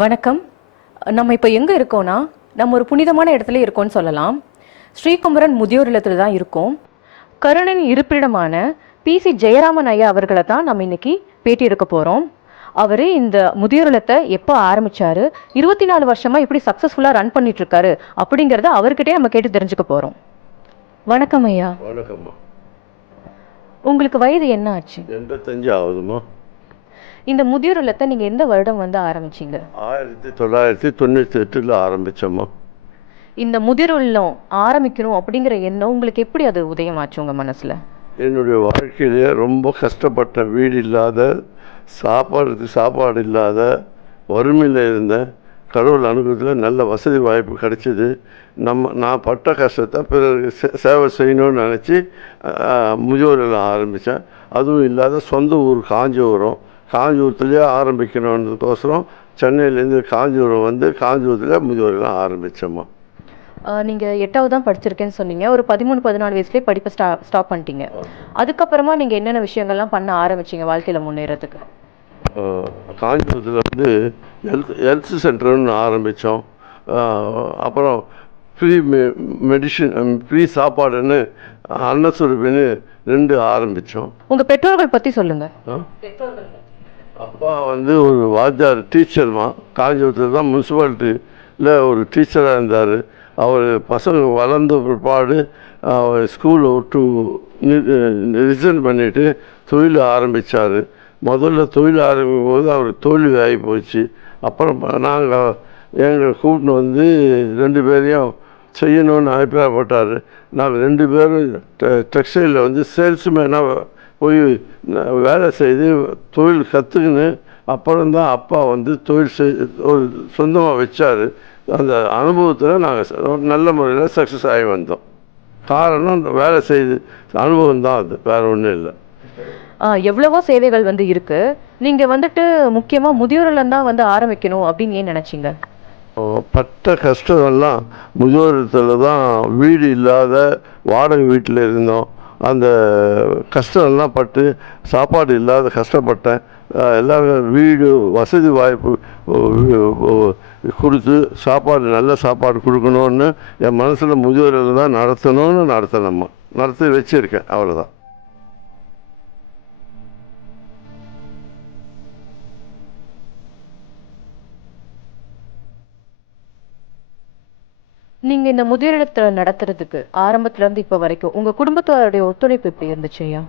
வணக்கம். நம்ம இப்போ எங்கே இருக்கோம்னா, நம்ம ஒரு புனிதமான இடத்துல இருக்கோம்னு சொல்லலாம். ஸ்ரீகுமரன் முதியோர் இல்லத்தில் தான் இருக்கோம். கருணன் இருப்பிடமான பிசி ஜெயராமன் ஐயா அவர்களை தான் நம்ம இன்னைக்கு பேட்டி எடுக்க போகிறோம். அவர் இந்த முதியோர் இல்லத்தை எப்போ ஆரம்பித்தார், 24 வருஷமாக இப்படி சக்ஸஸ்ஃபுல்லாக ரன் பண்ணிட்டு இருக்காரு அப்படிங்கிறத அவர்கிட்டே நம்ம கேட்டு தெரிஞ்சுக்க போகிறோம். வணக்கம் ஐயா. வணக்கம்மா. உங்களுக்கு வயது என்ன ஆச்சு? 85 ஆகுதுமா. இந்த முதியோர் இல்லத்தை நீங்கள் எந்த வருடம் வந்து ஆரம்பிச்சிங்க? 1998 ஆரம்பித்தோம்மா. இந்த முதியோர் இல்லம் ஆரம்பிக்கணும் அப்படிங்கிற எண்ணம் உங்களுக்கு எப்படி அது உதயமாச்சு உங்கள் மனசில்? என்னுடைய வாழ்க்கையிலே ரொம்ப கஷ்டப்பட்ட, வீடு இல்லாத, சாப்பாடு இல்லாத, வறுமையில் இருந்தேன். கடவுள் அனுகூலத்தில் நல்ல வசதி வாய்ப்பு கிடைச்சிது. நான் பட்ட கஷ்டத்தை பிறகு சேவை செய்யணும்னு நினச்சி முதியோர் இல்லம் ஆரம்பித்தேன். அதுவும் இல்லாத சொந்த ஊர் காஞ்சிபுரத்துலேயே ஆரம்பிக்கணுன்றதுக்கோசரம் சென்னையிலேருந்து காஞ்சிபுரம் வந்து காஞ்சிபுரத்தில் முதியோர் இல்லம் ஆரம்பித்தோம்மா. நீங்கள் 8வது தான் படிச்சிருக்கேன்னு சொன்னீங்க. ஒரு 13-14 வயசுலேயே படிப்பை ஸ்டாப் பண்ணிட்டீங்க. அதுக்கப்புறமா நீங்கள் என்னென்ன விஷயங்கள்லாம் பண்ண ஆரம்பிச்சிங்க வாழ்க்கையில் முன்னேறதுக்கு? காஞ்சிபுரத்தில் வந்து ஹெல்த் சென்டர்னு ஆரம்பித்தோம். அப்புறம் ஃப்ரீ மெடிஷன், ஃப்ரீ சாப்பாடுன்னு அன்னசுரபின்னு 2 ஆரம்பித்தோம். உங்கள் பெற்றோர்கள் பற்றி சொல்லுங்கள். அப்பா வந்து ஒரு வாத்தியார், டீச்சர்மா. காஞ்சிபுரத்தில் தான் முனிசிபாலிட்டியில் ஒரு டீச்சராக இருந்தார். அவர் பசங்க வளர்ந்த பிற்பாடு ஸ்கூலை விட்டு ரிசைன் பண்ணிவிட்டு தொழில் ஆரம்பித்தார். முதல்ல தொழில் ஆரம்பிக்கும் போது அவர் தோல்வி ஆகி போச்சு. அப்புறம் எங்களை கூப்பிட்டு வந்து 2 பேரையும் செய்யணும்னு அபிப்பிராயப்பட்டார். நாங்கள் 2 பேரும் டெக்ஸ்டைலில் வந்து சேல்ஸ்மேனாக போய் வேலை செய்து தொழில் கற்றுக்கின்னு அப்புறம்தான் அப்பா வந்து ஒரு சொந்தமாக வச்சார். அந்த அனுபவத்தில் நாங்கள் நல்ல முறையில் சக்ஸஸ் ஆகி வந்தோம். காரணம் வேலை செய்து அனுபவம் தான், அது வேறு ஒன்றும் இல்லை. எவ்வளவோ சேவைகள் வந்து இருக்குது. நீங்கள் வந்துட்டு முக்கியமாக முதியோர் இல்லம் தான் வந்து ஆரம்பிக்கணும் அப்படின்னு ஏன் நினச்சிங்க? பட்ட கஷ்டமெல்லாம் முதியோர் இல்லத்தில் தான். வீடு இல்லாத வாடகை வீட்டில் இருந்தோம். அந்த கஷ்டமெல்லாம் பட்டு சாப்பாடு இல்லாத கஷ்டப்பட்டேன். எல்லாம் வீடு வசதி வாய்ப்பு கொடுத்து நல்ல சாப்பாடு கொடுக்கணுன்னு என் மனசில் முதியோர் இல்லம் தான் நடத்தி வச்சுருக்கேன். அவ்வளோதான். நீங்கள் இந்த முதியோர் இல்லத்தை நடத்துறதுக்கு ஆரம்பத்துலேருந்து இப்போ வரைக்கும் உங்கள் குடும்பத்தோடைய ஒத்துழைப்பு எப்படி இருந்துச்சு ஐயா?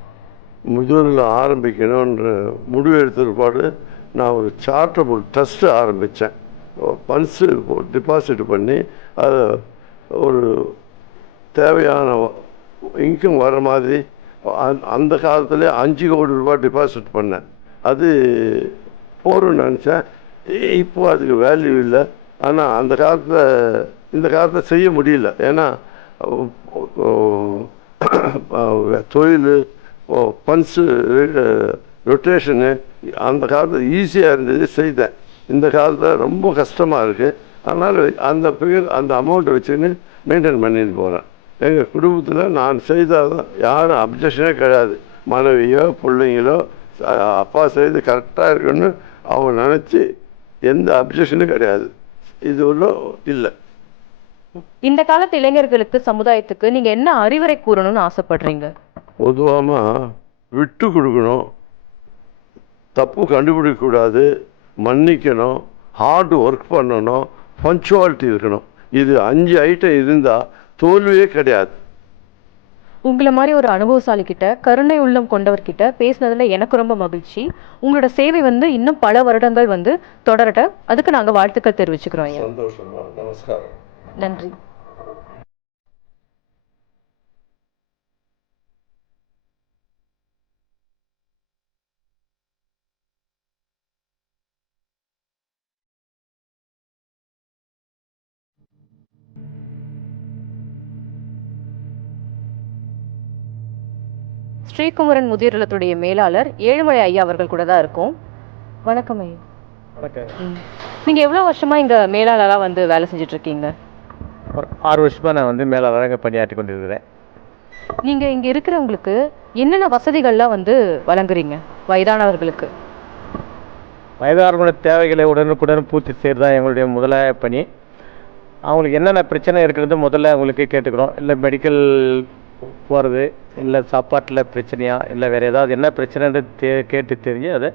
முதியோர் இல்லம் ஆரம்பிக்கணுன்ற முடிவு எடுத்த பிற்பாடு நான் ஒரு சாரிட்டபிள் ட்ரஸ்ட்டு ஆரம்பித்தேன். ஃபண்ட்ஸு டெபாசிட் பண்ணி அதை ஒரு தேவையான இன்கம் வர மாதிரி அந்த காலத்தில் 5 கோடி ரூபாய் டெபாசிட் பண்ணேன். அது போகிறோன்னு நினச்சேன். இப்போ அதுக்கு வேல்யூ இல்லை. ஆனால் இந்த காலத்தில் செய்ய முடியல. ஏன்னா தொழில், ஃபண்ட்ஸு, ரொட்டேஷனு அந்த காலத்தில் ஈஸியாக இருந்தது, செய்தேன். இந்த காலத்தில் ரொம்ப கஷ்டமாக இருக்குது. அதனால் அந்த அமௌண்ட்டை வச்சுன்னு மெயின்டைன் பண்ணிட்டு போகிறேன். எங்கள் குடும்பத்தில் நான் செய்தால் தான் யாரும் அப்ஜெக்ஷனே கிடையாது. மனைவியோ பிள்ளைங்களோ அப்பா செய்து கரெக்டாக இருக்குன்னு அவங்க நினச்சி எந்த அப்ஜெக்ஷனும் கிடையாது. இது ஒன்றும் இல்லை. இந்த காலத்து இளைஞர்களுக்கு, சமுதாயத்துக்கு நீங்கள் என்ன அறிவுரை கூறணும்னு ஆசைப்படுறீங்க? பொதுவாக விட்டு கொடுக்கணும், தப்பு கண்டுபிடிக்கக்கூடாது, மன்னிக்கணும், ஹார்ட் ஒர்க் பண்ணணும், பஞ்சுவாலிட்டி இருக்கணும். இது 5 ஐட்டம் இருந்தால் தோல்வியே கிடையாது. உங்களை மாதிரி ஒரு அனுபவசாலி கிட்ட, கருணை உள்ளம் கொண்டவர்கிட்ட பேசினதில் எனக்கு ரொம்ப மகிழ்ச்சி. உங்களோட சேவை வந்து இன்னும் பல வருடங்கள் வந்து தொடரட்ட, அதுக்கு நாங்கள் வாழ்த்துக்கள் தெரிவிச்சுக்கிறோம் ஐயா. சந்தோஷமா. நமஸ்காரம். நன்றி. ஸ்ரீகுமரன் முதியோர் இல்லத்துடைய மேலாளர் ஏழுமலை ஐயா அவர்கள் கூட தான் இருக்கும். வணக்கம் ஐயா. வணக்கம். நீங்கள் எவ்வளோ வருஷமாக இங்கே மேலாளராக வந்து வேலை செஞ்சிட்ருக்கீங்க? ஒரு 6 வருஷமாக நான் வந்து மேலாளராக பணியாற்றி கொண்டிருக்கிறேன். நீங்கள் இங்கே இருக்கிறவங்களுக்கு என்னென்ன வசதிகள்லாம் வந்து வழங்குறீங்க வயதானவர்களுக்கு? வயதானவங்களோட தேவைகளை உடனுக்குடன் பூர்த்தி செய்கிறது தான் எங்களுடைய முதலாய பணி. அவங்களுக்கு என்னென்ன பிரச்சனை இருக்கிறது முதல்ல அவங்களுக்கு கேட்டுக்கிறோம். இல்லை மெடிக்கல் போகிறது, இல்லை சாப்பாட்டில் பிரச்சனையா, இல்லை வேறு ஏதாவது என்ன பிரச்சனைன்னு கேட்டு தெரிஞ்சு அதை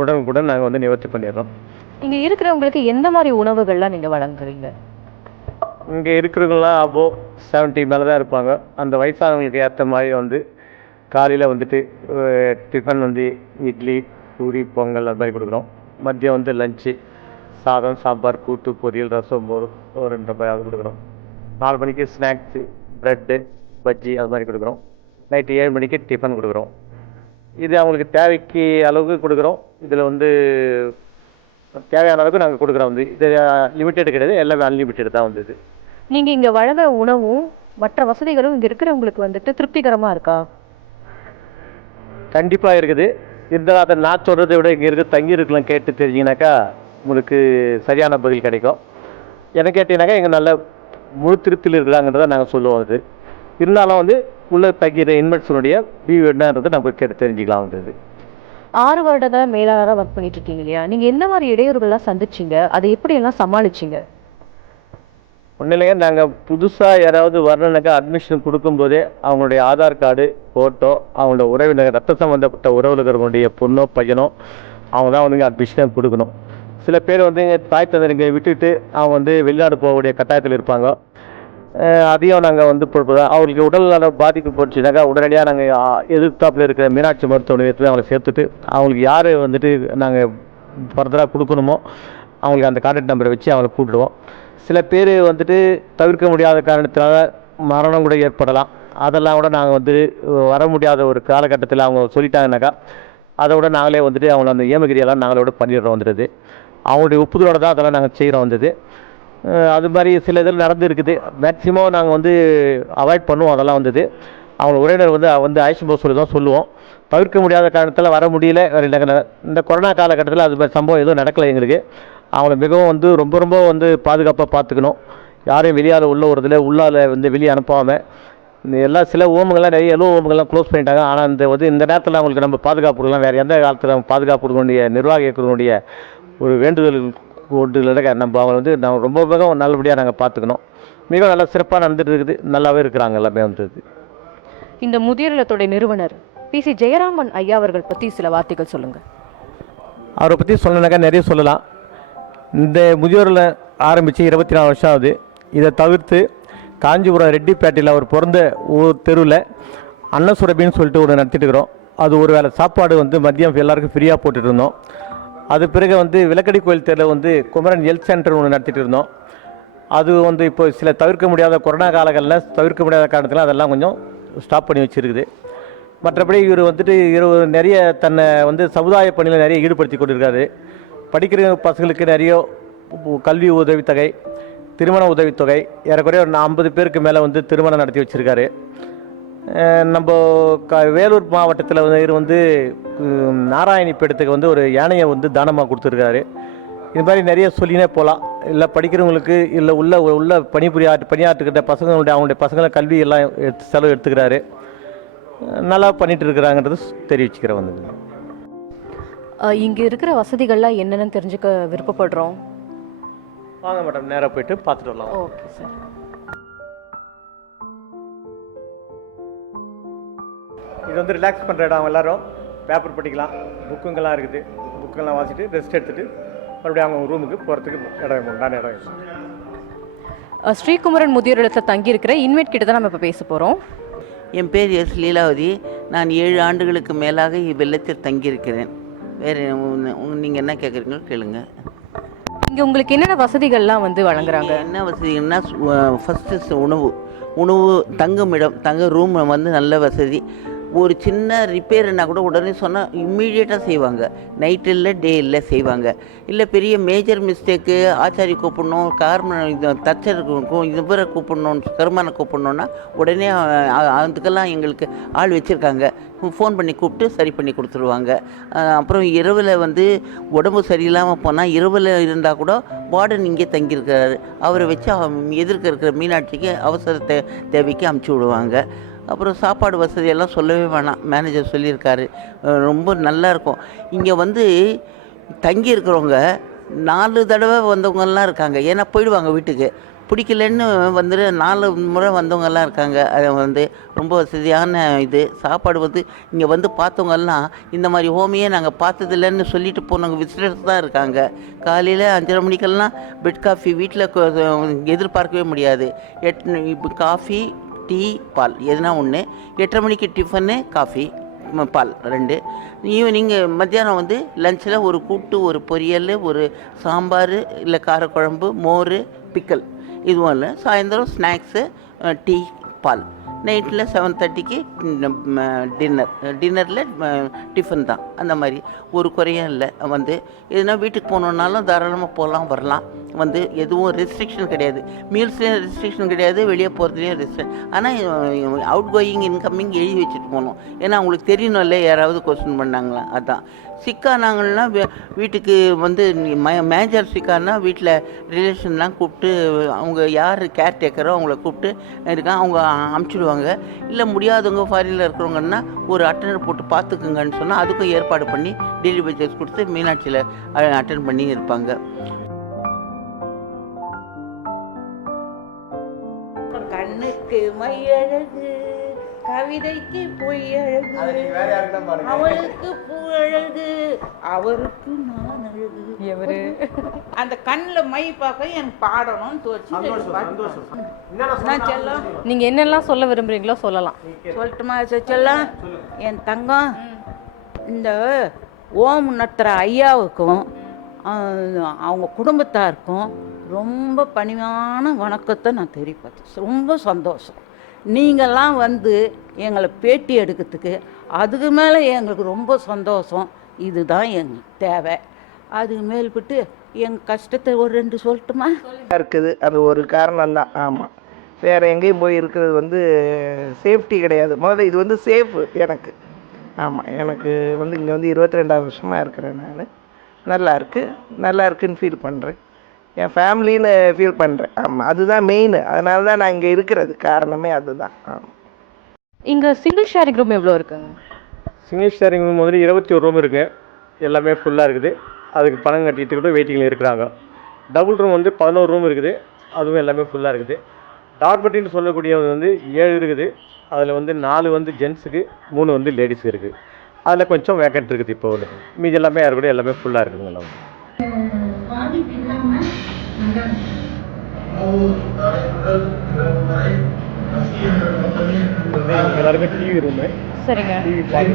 உடனுக்குடன் நாங்கள் வந்து நிவர்த்தி பண்ணிடுறோம். இங்கே இருக்கிறவங்களுக்கு எந்த மாதிரி உணவுகள்லாம் நீங்கள் வழங்குறீங்க? இங்கே இருக்கிறவங்களாம் அபோ 70 மேலே தான் இருப்பாங்க. அந்த வயசானவங்களுக்கு ஏற்ற மாதிரி வந்து காலையில் வந்துட்டு டிஃபன் வந்து இட்லி, பூரி, பொங்கல் அது மாதிரி கொடுக்குறோம். மதியம் வந்து லஞ்சு சாதம், சாம்பார், கூட்டு, பொரியல், ரசம், ஒரு மாதிரி அது கொடுக்குறோம். 4 மணிக்கு ஸ்நாக்ஸு, ப்ரெட்டு, பஜ்ஜி அது மாதிரி கொடுக்குறோம். நைட்டு 7 மணிக்கு டிஃபன் கொடுக்குறோம். இது அவங்களுக்கு தேவைக்கு அளவுக்கு கொடுக்குறோம். இதில் வந்து தேவையான அளவுக்கு நாங்கள் கொடுக்குறோம். வந்து இது லிமிட்டெட் கிடையாது, எல்லாமே அன்லிமிட்டெட் தான் வந்தது. நீங்கள் இங்கே வழங்குற உணவும் மற்ற வசதிகளும் இங்கே இருக்கிறவங்களுக்கு வந்துட்டு திருப்திகரமாக இருக்கா? கண்டிப்பாக இருக்குது. இருந்தாலும் அதை நான் சொல்கிறத விட இங்கே இருக்க தங்கி இருக்கலாம் கேட்டு தெரிஞ்சிங்கனாக்கா உங்களுக்கு சரியான பதில் கிடைக்கும். என்ன கேட்டிங்கனாக்கா எங்கள் நல்ல முழு திருப்தியில் இருக்கிறாங்கன்றதை நாங்கள் சொல்லுவோம். அது இருந்தாலும் வந்து உள்ள தங்கிற இன்வெஸ்டனுடைய வியூ என்னன்றதை நம்ம கேட்டு தெரிஞ்சுக்கலாம். வந்தது 6 வருட மேலாளராக ஒர்க் பண்ணிட்டு இருக்கீங்க இல்லையா? நீங்கள் எந்த மாதிரி இடையூறுகள்லாம் சந்திச்சிங்க, அதை எப்படியெல்லாம் சமாளிச்சிங்க? ஒன்றும் இல்லைங்க, நாங்கள் புதுசாக யாராவது வரணுனாக்கா அட்மிஷன் கொடுக்கும்போதே அவங்களுடைய ஆதார் கார்டு, ஃபோட்டோ, அவங்களோட உறவினர் ரத்த சம்மந்தப்பட்ட உறவுகளுடைய பொண்ணோ பையனோ அவங்க தான் வந்து அட்மிஷன் கொடுக்கணும். சில பேர் வந்து தாய் தந்தைங்க விட்டுட்டு அவங்க வந்து வெளிநாடு போகக்கூடிய கட்டாயத்தில் இருப்பாங்க. அதையும் நாங்கள் வந்து அவங்களுக்கு உடல்நல பாதிப்பு போச்சுனாக்கா உடனடியாக நாங்கள் எதிர்த்தாப்பில் இருக்கிற மீனாட்சி மருத்துவ நிலையத்தில் அவங்களை சேர்த்துட்டு அவங்களுக்கு யார் வந்துட்டு நாங்கள் ஃபர்தராக கொடுக்கணுமோ அவங்களுக்கு அந்த கான்டாக்ட் நம்பரை வச்சு அவங்களை கூப்பிடுவோம். சில பேர் வந்துட்டு தவிர்க்க முடியாத காரணத்தினால மரணம் கூட ஏற்படலாம். அதெல்லாம் கூட நாங்கள் வந்து வர முடியாத ஒரு காலகட்டத்தில் அவங்க சொல்லிட்டாங்கனாக்கா அதை விட நாங்களே வந்துட்டு அவங்கள அந்த ஏமகிரியெல்லாம் நாங்களோட பண்ணிடுறோம். வந்துடுது அவங்களுடைய ஒப்புதலோடு தான் அதெல்லாம் நாங்கள் செய்கிறோம். வந்தது அது மாதிரி சில இதில் நடந்துருக்குது. மேக்ஸிமம் நாங்கள் வந்து அவாய்ட் பண்ணுவோம். அதெல்லாம் வந்தது அவங்க உறவினர் வந்து ஆயுஷ் போக சொல்லி தான் சொல்லுவோம். தவிர்க்க முடியாத காரணத்தில் வர முடியல. இந்த கொரோனா காலகட்டத்தில் அது மாதிரி சம்பவம் எதுவும் நடக்கலை எங்களுக்கு. அவங்கள மிகவும் வந்து ரொம்ப ரொம்ப வந்து பாதுகாப்பாக பார்த்துக்கணும். யாரையும் வெளியால் உள்ள வரதில்லை, உள்ளால் வந்து வெளியே அனுப்பாமல் எல்லாம் சில ஓமுங்கள்லாம் நிறைய எல்லோ ஓமுங்கள்லாம் க்ளோஸ் பண்ணிட்டாங்க. ஆனால் இந்த நேரத்தில் அவங்களுக்கு நம்ம பாதுகாப்பு கொடுக்கலாம். வேறு எந்த காலத்தில் நம்ம பாதுகாப்பு கொடுக்கக்கூடிய நிர்வாகிகளுடைய ஒரு வேண்டுதல் கொண்டு நம்ம அவங்க வந்து நம்ம ரொம்ப மிகவும் நல்லபடியாக நாங்கள் பார்த்துக்கணும். மிகவும் நல்லா சிறப்பாக நடந்துட்டு இருக்குது. நல்லாவே இருக்கிறாங்க எல்லாமே. வந்தது இந்த முதியோர் இல்லத்துடைய நிறுவனர் PC ஜெயராமன் ஐயா அவர்கள் பற்றி சில வார்த்தைகள் சொல்லுங்கள். அவரை பற்றி சொல்லணுனாக்கா நிறைய சொல்லலாம். இந்த முதியோரில் ஆரம்பித்து 24 வருஷம் ஆகுது. இதை தவிர்த்து காஞ்சிபுரம் ரெட்டிப்பேட்டையில் அவர் பிறந்த தெருவில் அன்னசுரபின்னு சொல்லிட்டு ஒன்று நடத்திட்டு இருக்கிறோம். அது ஒரு வேளை சாப்பாடு வந்து மதியம் எல்லாருக்கும் ஃப்ரீயாக போட்டுட்டு இருந்தோம். அது பிறகு வந்து விளக்கடி கோயில் தெருவில் வந்து குமரன் ஹெல்த் சென்டர் ஒன்று நடத்திட்டு இருந்தோம். அது வந்து இப்போ சில தவிர்க்க முடியாத கொரோனா காலங்களில் தவிர்க்க முடியாத காரணத்தில் அதெல்லாம் கொஞ்சம் ஸ்டாப் பண்ணி வச்சுருக்குது. மற்றபடி இவர் வந்துட்டு நிறைய தன்னை வந்து சமுதாய பணியில் நிறைய ஈடுபடுத்தி கொண்டிருக்காரு. படிக்கிற பசங்களுக்கு நிறைய கல்வி உதவித்தொகை, திருமண உதவித்தொகை ஏறக்குறைய ஒரு 50 பேருக்கு மேலே வந்து திருமணம் நடத்தி வச்சுருக்காரு. நம்ம வேலூர் மாவட்டத்தில் வந்து நாராயணிப்பேட்டத்துக்கு வந்து ஒரு யானையை வந்து தானமாக கொடுத்துருக்காரு. இது மாதிரி நிறைய சொல்லினே போகலாம். இல்லை படிக்கிறவங்களுக்கு இல்லை உள்ள பணியாற்றுக்கிட்ட அவங்களுடைய பசங்களை கல்வி எல்லாம் செலவு எடுத்துக்கிறாரு. நல்லா பண்ணிட்டு இருக்கிறாங்கன்றது தெரிவிச்சுக்கிறேன். வந்து இங்கே இருக்கிற வசதிகள்லாம் என்னென்னு தெரிஞ்சுக்க விருப்பப்படுறோம். வாங்க மேடம், நேராக போயிட்டு பார்த்துட்டு வரலாம். Okay sir. இது வந்து ரிலாக்ஸ் பண்ணுற இடம். எல்லோரும் பேப்பர் படிக்கலாம், புக்குங்கெல்லாம் இருக்குது. புக்கெல்லாம் வாசிட்டு ரெஸ்ட் எடுத்துகிட்டு மறுபடியும் அவங்க ரூமுக்கு போகிறதுக்கு இடம் உண்டான இடம். ஸ்ரீகுமரன் முதியோர் இல்லத்தில் தங்கியிருக்கிற இன்மேட் கிட்ட தான் நம்ம இப்போ பேச போகிறோம். என் பேர் எஸ் லீலாவதி. நான் 7 ஆண்டுகளுக்கு மேலாக இவ்வில்லத்தில் தங்கியிருக்கிறேன். வேறு நீங்கள் என்ன கேட்குறீங்களோ கேளுங்க. இங்கே உங்களுக்கு என்னென்ன வசதிகள்லாம் வந்து வழங்குறாங்க? என்ன வசதிகள்னா ஃபஸ்ட்டு உணவு தங்க ரூம் வந்து நல்ல வசதி. ஒரு சின்ன ரிப்பேர்னா கூட உடனே சொன்னால் இம்மீடியட்டாக செய்வாங்க. நைட் இல்லை டே இல்லை செய்வாங்க. இல்லை பெரிய மேஜர் மிஸ்டேக்கு ஆச்சாரி கூப்பிடணும், தச்சருக்கும் இது பேரை கூப்பிடணும், கருமானை கூப்பிடணுன்னா உடனே அதுக்கெல்லாம் எங்களுக்கு ஆள் வச்சுருக்காங்க. ஃபோன் பண்ணி கூப்பிட்டு சரி பண்ணி கொடுத்துருவாங்க. அப்புறம் இரவில் வந்து உடம்பு சரியில்லாமல் போனால் இரவில் இருந்தால் கூட வார்டன் இங்கே தங்கியிருக்கிறாரு. அவரை வச்சு எதிர்க்க இருக்கிற மீனாட்சிக்கு அவசர தேவைக்கு அமுச்சு விடுவாங்க. அப்புறம் சாப்பாடு வசதியெல்லாம் சொல்லவே வேணாம். மேனேஜர் சொல்லியிருக்காரு, ரொம்ப நல்லாயிருக்கும். இங்கே வந்து தங்கி இருக்கிறவங்க 4 தடவை வந்தவங்கலாம் இருக்காங்க. ஏன்னா போயிடுவாங்க வீட்டுக்கு. பிடிக்கலன்னு வந்துட்டு 4 முறை வந்தவங்கலாம் இருக்காங்க. அது வந்து ரொம்ப வசதியான இது. சாப்பாடு வந்து இங்கே வந்து பார்த்தவங்கலாம் இந்த மாதிரி ஹோமையே நாங்கள் பார்த்ததில்லன்னு சொல்லிட்டு போனவங்க விசிட்டர்ஸ் தான் இருக்காங்க. காலையில் 5:30 மணிக்கெல்லாம் பெட் காஃபி வீட்டில் எதிர்பார்க்கவே முடியாது. இப்போ காஃபி, டீ, பால் எதுனா ஒன்று. 8:30 மணிக்கு டிஃபனு, காஃபி, பால் 2. ஈவினிங் மத்தியானம் வந்து லஞ்சில் ஒரு கூட்டு, ஒரு பொரியல், ஒரு சாம்பார் இல்லை காரக்குழம்பு, மோர், பிக்கல் இதுவும் இல்லை. சாயந்தரம் ஸ்நாக்ஸு, டீ, பால். நைட்டில் 7:30க்கு டின்னரில் டிஃபன் தான். அந்த மாதிரி ஒரு குறையும் இல்லை. வந்து எதுனா வீட்டுக்கு போகணுன்னாலும் தாராளமாக போகலாம், வரலாம். வந்து எதுவும் ரெஸ்ட்ரிக்ஷன் கிடையாது. மீல்ஸ்லேயும் ரெஸ்ட்ரிக்ஷன் கிடையாது, வெளியே போகிறதுலேயும் ரெஸ்ட்ரிக்ஷன். ஆனால் அவுட் கோயிங் இன்கம்மிங் எழுதி வச்சுட்டு போகணும். ஏன்னா அவங்களுக்கு தெரியணும்ல யாராவது கொஸ்டின் பண்ணாங்களா. அதான் சிக்கானாங்கன்னா வீட்டுக்கு வந்து மேஜர் சிக்கானா வீட்டில் ரிலேஷன்லாம் கூப்பிட்டு அவங்க யார் கேர்டேக்கரோ அவங்கள கூப்பிட்டு இருக்கான் அவங்க அமுச்சிடுவாங்க. இல்லை முடியாதவங்க ஃபாரினில் இருக்கிறவங்கன்னா ஒரு அட்டெண்டர் போட்டு பார்த்துக்குங்கன்னு சொன்னால் அதுக்கும் ஏற்பாடு பண்ணி டெய்லி பேஜஸ் கொடுத்து மீனாட்சியில் அட்டென்ட் பண்ணி இருப்பாங்க. கண்ணுக்கு மையழகு, கவிதைக்கு பொய்யழகு, அவளுக்கு பூழகு, அவருக்கு நான் அழகு. எவரு? அந்த கண்ணில் மை பார்க்க எனக்கு பாடணும்னு தோச்சு. நான் செல்லம் நீங்க என்னெல்லாம் சொல்ல விரும்புறீங்களோ சொல்லலாம். சொல்லட்டுமா செல்லம்? என் தங்கம், இந்த ஓம் நத்துற ஐயாவுக்கும் அவங்க குடும்பத்தாருக்கும் ரொம்ப பணிவான வணக்கத்தை நான் தெரிவிப்பேன். ரொம்ப சந்தோஷம். நீங்கள்லாம் வந்து எங்களை பேட்டி எடுக்கிறதுக்கு அதுக்கு மேலே எங்களுக்கு ரொம்ப சந்தோஷம். இதுதான் எங்களுக்கு தேவை. அதுக்கு மேல்பட்டு எங்கள் கஷ்டத்தை ஒரு 2 சொல்லட்டுமா? இருக்குது. அது ஒரு காரணம்தான். ஆமாம், வேறு எங்கேயும் போய் இருக்கிறது வந்து சேஃப்டி கிடையாது. முதல்ல இது வந்து சேஃபு எனக்கு. ஆமாம், எனக்கு வந்து இங்கே வந்து 22ஆவது வருஷமாக இருக்கிறேன் நான். நல்லா இருக்குன்னு ஃபீல் பண்ணுறேன். என் ஃபேமிலின்னு ஃபீல் பண்ணுறேன். ஆமாம், அதுதான் மெயின். அதனால தான் நான் இங்கே இருக்கிறது காரணமே அதுதான். ஆமாம். இங்க சிங்கிள் ஷேரிங் ரூம் எவ்வளோ இருக்குங்க? சிங்கிள் ஷேரிங் ரூம் வந்து 21 ரூம் இருக்குது. எல்லாமே ஃபுல்லாக இருக்குது. அதுக்கு பணம் கட்டிட்டு கூட வெயிட்டிங்கில் இருக்கிறாங்க. டபுள் ரூம் வந்து 11 ரூம் இருக்குது. அதுவும் எல்லாமே ஃபுல்லாக இருக்குது. டார்பட்டின்னு சொல்லக்கூடியது வந்து 7 இருக்குது. அதில் வந்து 4 வந்து ஜென்ஸுக்கு, 3 வந்து லேடிஸுக்கு இருக்குது. அதில் கொஞ்சம் வேக்கண்ட் இருக்குது. இப்போ மீதி எல்லாமே யாரு கூட எல்லாமே ஃபுல்லாக இருக்குதுங்க. எல்லாம் எல்லாருக்கும் டிவி ரூமு. சரிங்க. டிவி பார்த்து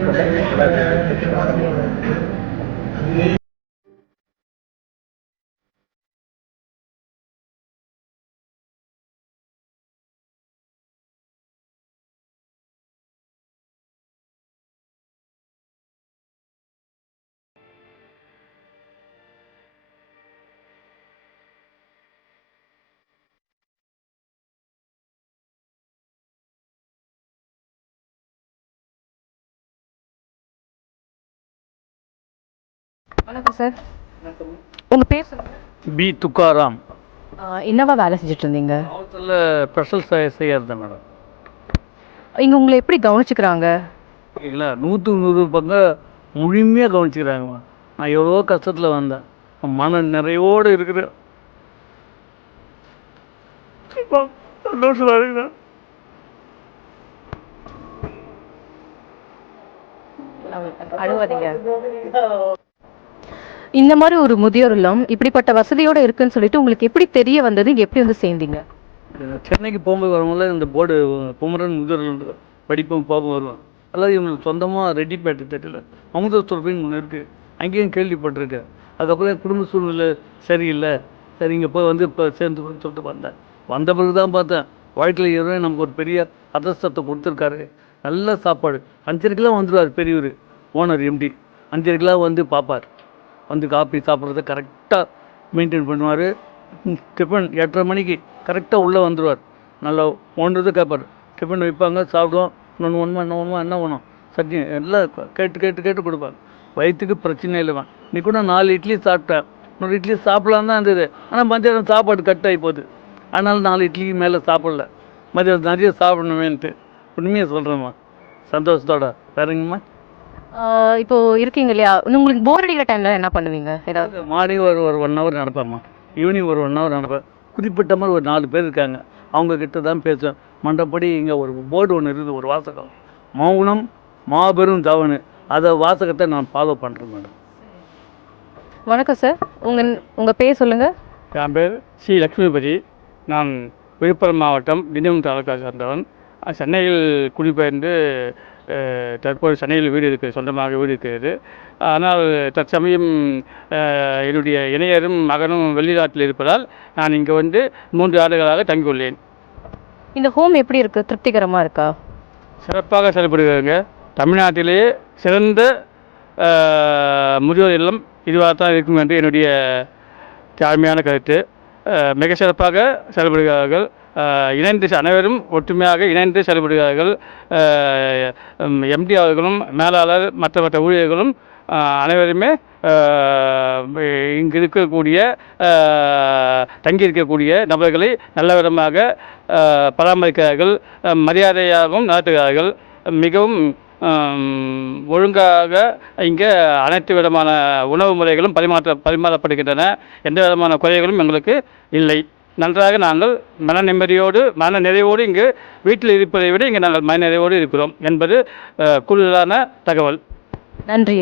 வணக்கம் சார். உங்க பேர் சொல்லுங்க. பி துக்காராம். என்னவா வேலை செஞ்சுட்டு இருந்தீங்க? ஹவுஸில் ஸ்பெஷல் செய்யறது மேடம். இங்க உங்களை எப்படி கவனிச்சுக்கிறாங்க? இல்லை, 100க்கு 100 பங்கு முழுமையாக கவனிச்சுக்கிறாங்கம்மா. நான் எவ்வளோ கஷ்டத்தில் வந்தேன். மன நிறைவோடு இருக்கிறேன். சந்தோஷமாக இருக்கிறேன். அழுவாதீங்க. இந்த மாதிரி ஒரு முதியோர் இல்லம் இப்படிப்பட்ட வசதியோட இருக்குன்னு சொல்லிட்டு உங்களுக்கு எப்படி தெரிய வந்தது? இங்க எப்படி வந்து சேர்ந்தீங்க? சென்னைக்கு போகும்போது வரும்போது இந்த போர்டு குமரன் முதியோர் படிப்பும் போகும் வருவேன். அதாவது இவங்களுக்கு சொந்தமாக ரெடிமேட் தெரியல அமுதஸ்தோப்பின்னு ஒன்று இருக்குது. அங்கேயும் கேள்விப்பட்டிருக்கேன். அதுக்கப்புறம் குடும்ப சூழ்நிலை சரியில்லை, சரி இங்கே போய் வந்து இப்போ சேர்ந்து சொல்லிட்டு வந்தேன். வந்த பிறகு தான் பார்த்தேன் வாழ்க்கையில் இறைவன் நமக்கு ஒரு பெரிய அதிர்ஷ்டத்தை கொடுத்துருக்காரு. நல்ல சாப்பாடு. 5:30க்கெலாம் வந்துடுவார் பெரியவர் ஓனர் எம்டி. 5:30க்கெலாம் வந்து பார்ப்பார். வந்து காப்பி சாப்பிட்றத கரெக்டாக மெயின்டைன் பண்ணுவார். டிஃபன் 8:30 மணிக்கு கரெக்டாக உள்ளே வந்துடுவார். நல்லா ஒன்றது கேட்பார். டிஃபன் வைப்பாங்க, சாப்பிடுவோம். இன்னொன்று ஒன்றுமா என்ன வேணும், சட்னி எல்லாம் கேட்டு கொடுப்பாங்க. வயிற்றுக்கு பிரச்சனை இல்லைவா. நீ கூட 4 இட்லி சாப்பிட்டேன், இன்னொரு இட்லி சாப்பிட்லான் தான் இருந்தது. ஆனால் மத்தியானம் சாப்பாடு கட் ஆகி போகுது. அதனால் 4 இட்லிக்கு மேலே சாப்பிடல. மதியானம் நிறைய சாப்பிடணுமேன்ட்டு உண்மையாக சொல்கிறேம்மா. சந்தோஷத்தோட வேறங்கம்மா. இப்போ இருக்கீங்க இல்லையா, உங்களுக்கு போர் அடிக்கிற டைம்ல என்ன பண்ணுவீங்க? ஏதாவது மார்னிங் ஒரு ஒரு 1 ஹவர் நடப்பேம்மா, ஈவினிங் ஒரு 1 ஹவர் நடப்பேன். குறிப்பிட்ட மாதிரி ஒரு 4 பேர் இருக்காங்க, அவங்க கிட்ட தான் பேசுவேன். மற்றபடி இங்கே ஒரு போர்டு ஒன்று இருக்குது, ஒரு வாசகம், மௌனம் மாபெரும் தவணு, அதை வாசகத்தை நான் ஃபாலோ பண்ணுறேன் மேடம். வணக்கம் சார், உங்கள் பேர் சொல்லுங்கள். என் பேர் சி லக்ஷ்மிபதி. நான் விழுப்புரம் மாவட்டம் திண்டிவனம் தாலுக்கா சார்ந்தவன். சென்னையில் குடிபெயர்ந்து தற்போது சென்னையில் வீடு இருக்குது, சொந்தமாக வீடு இருக்கிறது. ஆனால் தற்சமயம் என்னுடைய இணையரும் மகனும் வெளிநாட்டில் இருப்பதால் நான் இங்கே வந்து 3 ஆண்டுகளாக தங்கியுள்ளேன். இந்த ஹோம் எப்படி இருக்குது? திருப்திகரமாக இருக்கா? சிறப்பாக செயல்படுகிறாங்க. தமிழ்நாட்டிலேயே சிறந்த முதியோர் இல்லம் இதுவாக தான் இருக்கும் என்று என்னுடைய தாழ்மையான கருத்து. மிக சிறப்பாக செயல்படுகிறார்கள். இணைந்து அனைவரும் ஒற்றுமையாக இணைந்து செயல்படுகிறார்கள். எம்டி அவர்களும் மேலாளர் மற்ற ஊழியர்களும் அனைவருமே இங்கு இருக்கக்கூடிய தங்கியிருக்கக்கூடிய நபர்களை நல்ல விதமாக பராமரிக்கிறார்கள், மரியாதையாகவும் நடத்துகிறார்கள். மிகவும் ஒழுங்காக இங்கே அனைத்து விதமான உணவு முறைகளும் பரிமாறப்படுகின்றன. எந்த விதமான குறைகளும் எங்களுக்கு இல்லை. நன்றாக நாங்கள் மன நிறைவோடு இங்கு வீட்டில் இருப்பதை விட இங்கே நாங்கள் மன நிறைவோடு இருக்கிறோம் என்பது கூடுதலான தகவல். நன்றி.